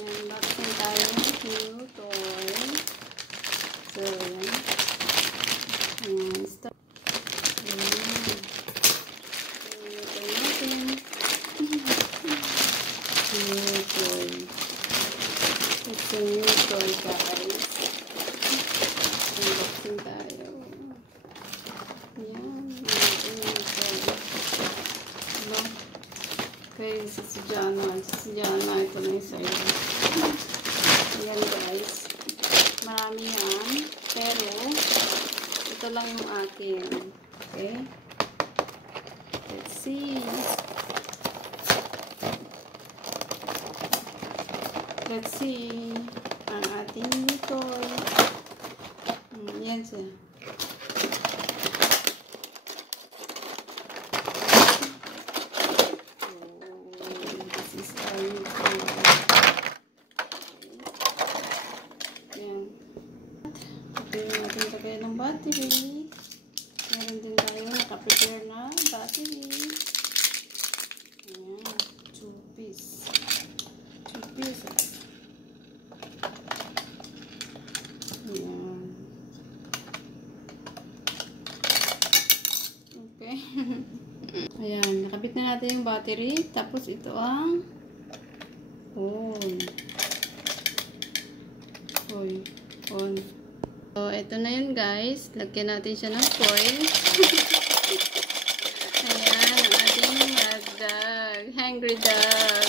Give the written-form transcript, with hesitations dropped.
Unboxing tayo new toy. So, yan. Ayan, start. Ayan. New toy natin. New toy. It's a new toy, guys. Unboxing tayo. Ayan. New toy. Hello. Okay, si Jana. Ito na yung sa'yo. Ayan, guys. Marami yan. Pero, ito lang yung akin. Okay? Let's see. Let's see. Ang ating new toy. Yan siya. Meron din tayo ng battery. Meron din tayo naka-prepare na battery. Ayan. 2 piece. 2 pieces. Ayan. Okay. Ayan. Nakabit na natin yung battery. Tapos ito ang on. On. So, ito na yun, guys. Lagyan natin siya ng foil. Ayan, ang ating dog. Hungry dog.